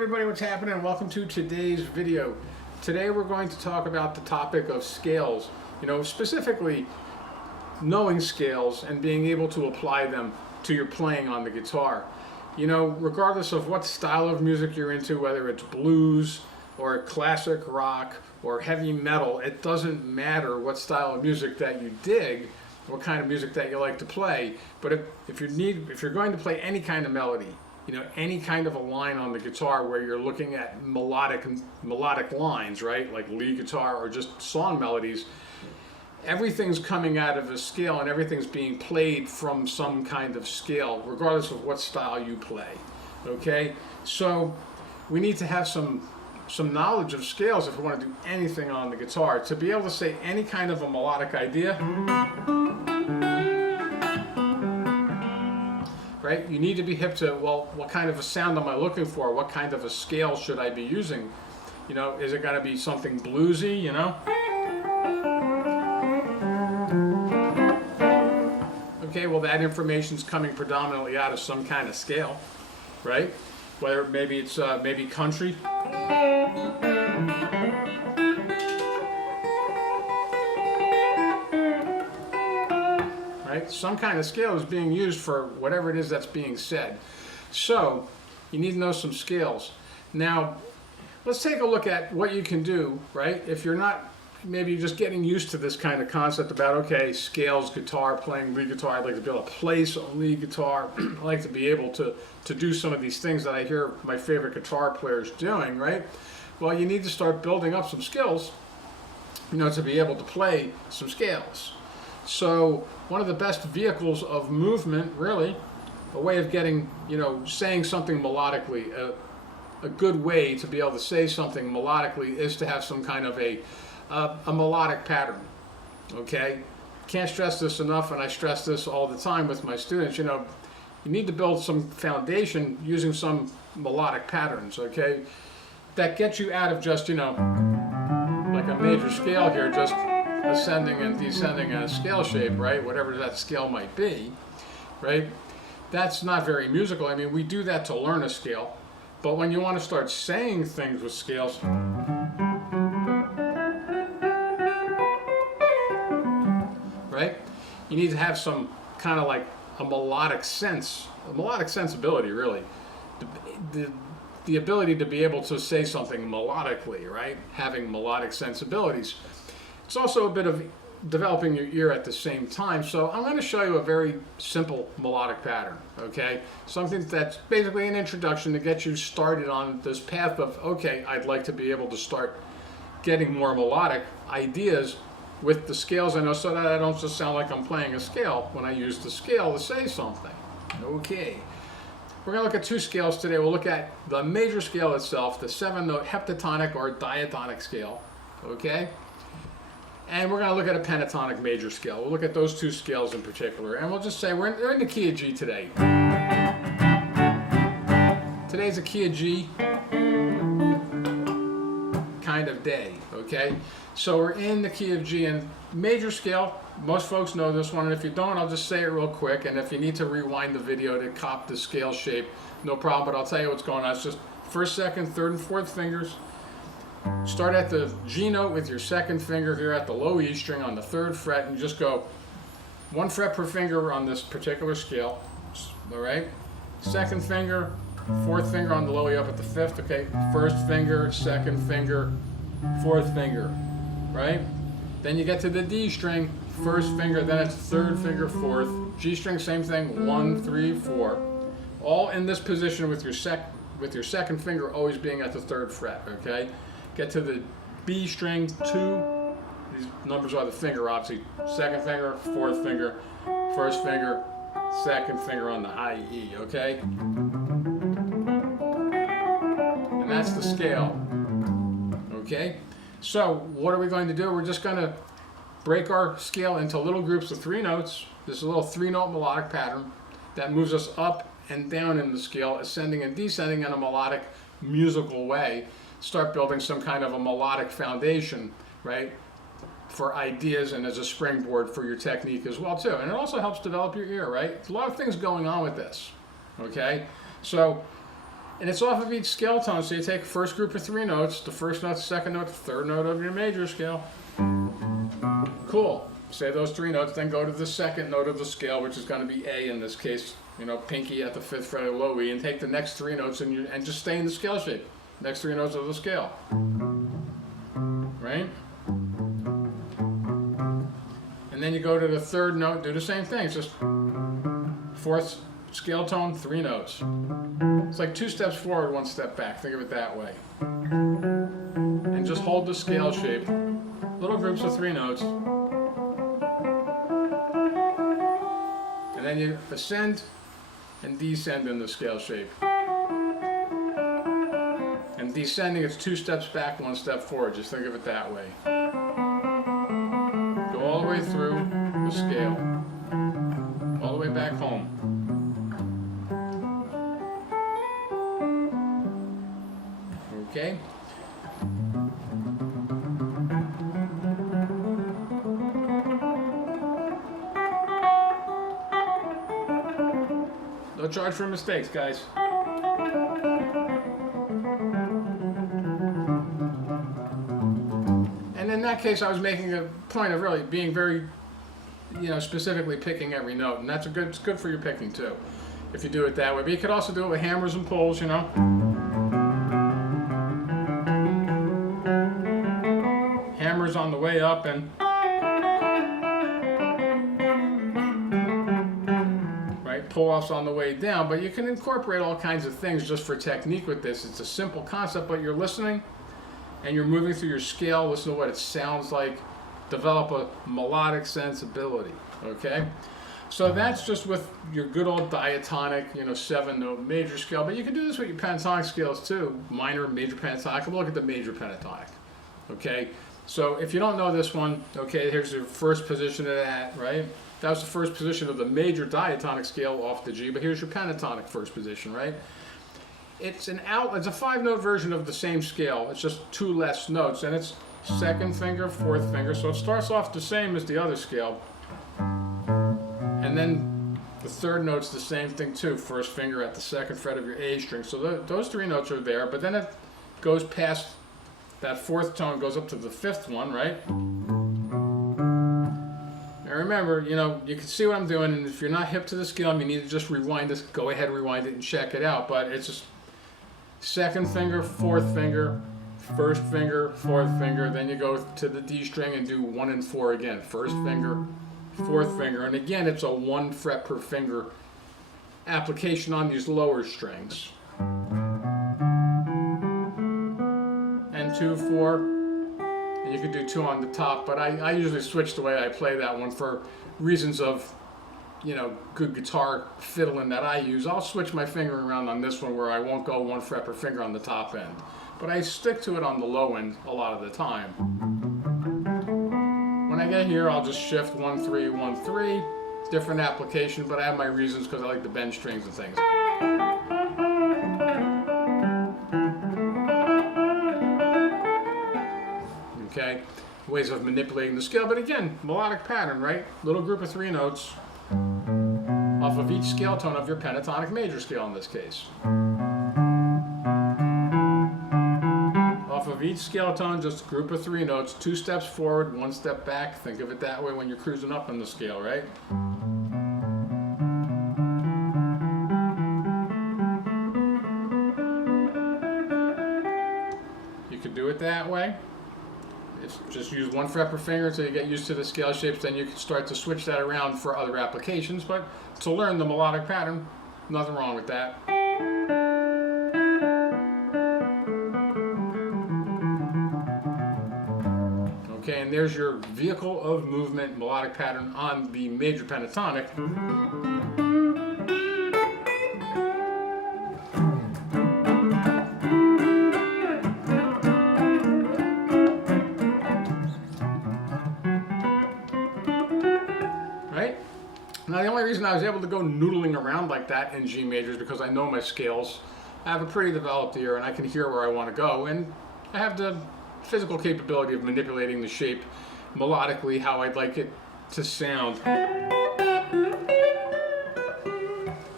everybody, what's happening? Welcome to today's video. Today we're going to talk about the topic of scales, specifically knowing scales and being able to apply them to your playing on the guitar. Regardless of what style of music you're into, whether it's blues or classic rock or heavy metal, it doesn't matter what style of music that you dig, what kind of music that you like to play, but if you're going to play any kind of melody, any kind of a line on the guitar where you're looking at melodic lines, right? Like lead guitar or just song melodies, everything's coming out of a scale and everything's being played from some kind of scale, regardless of what style you play, okay? So we need to have some knowledge of scales if we want to do anything on the guitar. To be able to say any kind of a melodic idea, right? You need to be hip to, well, what kind of a sound am I looking for? What kind of a scale should I be using? Is it got to be something bluesy, Okay, well, that information's coming predominantly out of some kind of scale, right? Whether maybe it's maybe country. Right? Some kind of scale is being used for whatever it is that's being said. So you need to know some scales. Now, let's take a look at what you can do, right? If you're not, maybe you're just getting used to this kind of concept about, okay, scales, guitar, playing lead guitar. I'd like to be able to play some lead guitar. I like to be able to do some of these things that I hear my favorite guitar players doing, right? Well, you need to start building up some skills, to be able to play some scales. So one of the best vehicles of movement, really, a way of getting, saying something melodically, a good way to be able to say something melodically is to have some kind of a melodic pattern, okay? Can't stress this enough, and I stress this all the time with my students, you need to build some foundation using some melodic patterns, okay? That gets you out of just, like a major scale here, just ascending and descending in a scale shape, right? Whatever that scale might be, right? That's not very musical. I mean, we do that to learn a scale, but when you want to start saying things with scales, right? You need to have some kind of like a melodic sensibility, really. The ability to be able to say something melodically, right? Having melodic sensibilities. It's also a bit of developing your ear at the same time. So I'm going to show you a very simple melodic pattern, okay? Something that's basically an introduction to get you started on this path of, okay, I'd like to be able to start getting more melodic ideas with the scales I know, so that I don't just sound like I'm playing a scale when I use the scale to say something. Okay. We're going to look at two scales today. We'll look at the major scale itself, the 7-note heptatonic or diatonic scale, okay? And we're going to look at a pentatonic major scale. We'll look at those two scales in particular. And we'll just say we're in the key of G today. Today's a key of G kind of day, okay? So we're in the key of G, and major scale, most folks know this one, and if you don't, I'll just say it real quick, and if you need to rewind the video to cop the scale shape, no problem, but I'll tell you what's going on. It's just first, second, third, and fourth fingers. Start at the G note with your second finger here at the low E string on the 3rd fret, and just go 1 fret per finger on this particular scale, all right? Second finger, 4th finger on the low E up at the 5th, okay? 1st finger, 2nd finger, 4th finger, right? Then you get to the D string, 1st finger, then it's 3rd finger, 4th. G string, same thing, 1, 3, 4. All in this position with your second finger always being at the 3rd fret, okay? Get to the B string, 2. These numbers are the finger, obviously. 2nd finger, 4th finger, 1st finger, 2nd finger on the high E, okay? And that's the scale, okay? So what are we going to do? We're just going to break our scale into little groups of 3 notes. This is a little 3-note melodic pattern that moves us up and down in the scale, ascending and descending in a melodic, musical way. Start building some kind of a melodic foundation, right, for ideas and as a springboard for your technique as well, too. And it also helps develop your ear, right? There's a lot of things going on with this, okay? So And it's off of each scale tone, so you take first group of 3 notes, the first note, the second note, the third note of your major scale. Cool. Say those 3 notes, then go to the second note of the scale, which is going to be A in this case, you know, pinky at the 5th fret of low E, and take the next 3 notes and just stay in the scale shape. Next 3 notes of the scale. Right? And then you go to the third note, do the same thing. It's just 4th scale tone, 3 notes. It's like 2 steps forward, 1 step back. Think of it that way. And just hold the scale shape. Little groups of 3 notes. And then you ascend and descend in the scale shape. And descending, it's 2 steps back, 1 step forward. Just think of it that way. Go all the way through the scale. All the way back home. Okay? No charge for mistakes, guys. And in that case, I was making a point of really being very, you know, specifically picking every note, and that's it's good for your picking too, if you do it that way. But you could also do it with hammers and pulls, you know. Hammers on the way up and pull-offs on the way down, but you can incorporate all kinds of things just for technique with this. It's a simple concept, but you're listening and you're moving through your scale, listen to what it sounds like, develop a melodic sensibility, okay? So that's just with your good old diatonic, you know, 7-note major scale, but you can do this with your pentatonic scales too, minor, major pentatonic. Look at the major pentatonic, okay? So if you don't know this one, okay, here's your first position of that, right? That was the first position of the major diatonic scale off the G, but here's your pentatonic first position, right? It's a 5-note version of the same scale. It's just 2 less notes, and it's 2nd finger, 4th finger, so it starts off the same as the other scale. And then the 3rd note's the same thing too, 1st finger at the 2nd fret of your A string. So those 3 notes are there, but then it goes past that 4th tone, goes up to the 5th one, right? Now remember, you know, you can see what I'm doing, and if you're not hip to the scale, you need to just rewind this, go ahead, rewind it, and check it out. But it's just 2nd finger, 4th finger, 1st finger, 4th finger, then you go to the D string and do 1 and 4 again. 1st finger, 4th finger, and again, it's a 1 fret per finger application on these lower strings. And 2, 4. You can do 2 on the top, but I usually switch the way I play that one for reasons of, you know, good guitar fiddling that I use. I'll switch my finger around on this one where I won't go 1 fret per finger on the top end, but I stick to it on the low end a lot of the time. When I get here, I'll just shift 1, 3, 1, 3. Different application, but I have my reasons because I like to bend strings and things. Okay, ways of manipulating the scale, but again, melodic pattern, right? Little group of 3 notes off of each scale tone of your pentatonic major scale in this case. Off of each scale tone, just a group of 3 notes, 2 steps forward, 1 step back. Think of it that way when you're cruising up on the scale, right? You could do it that way. Just use 1 fret per finger until you get used to the scale shapes, then you can start to switch that around for other applications, but to learn the melodic pattern, nothing wrong with that. Okay, and there's your vehicle of movement melodic pattern on the major pentatonic. Now the only reason I was able to go noodling around like that in G major is because I know my scales. I have a pretty developed ear and I can hear where I want to go, and I have the physical capability of manipulating the shape melodically how I'd like it to sound. And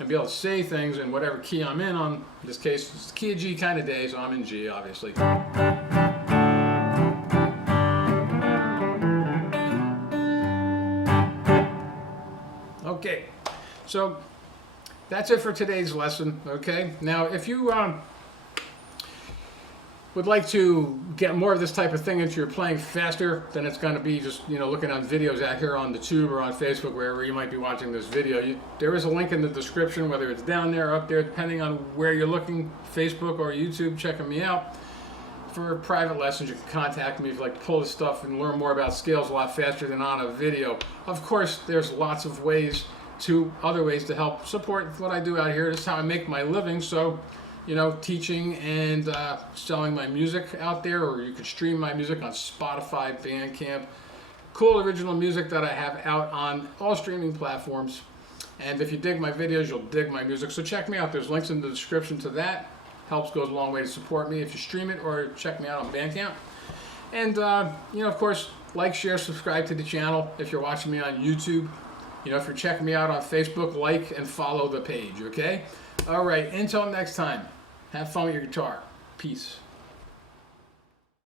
and be able to say things in whatever key I'm in. On in this case, it's key of G kind of day, so I'm in G, obviously. Okay, so that's it for today's lesson. Okay, now if you would like to get more of this type of thing into your playing faster, then it's going to be just, you know, looking on videos out here on the tube or on Facebook, wherever you might be watching this video. There is a link in the description, whether it's down there or up there, depending on where you're looking, Facebook or YouTube, checking me out. For private lessons, you can contact me if you'd like to pull this stuff and learn more about scales a lot faster than on a video. Of course, there's lots of other ways to help support what I do out here. This is how I make my living. So, you know, teaching and selling my music out there, or you could stream my music on Spotify, Bandcamp. Cool original music that I have out on all streaming platforms. And if you dig my videos, you'll dig my music. So check me out. There's links in the description to that. Helps, goes a long way to support me if you stream it or check me out on Bandcamp. And, you know, of course, like, share, subscribe to the channel if you're watching me on YouTube. You know, if you're checking me out on Facebook, like and follow the page, okay? All right, until next time, have fun with your guitar. Peace.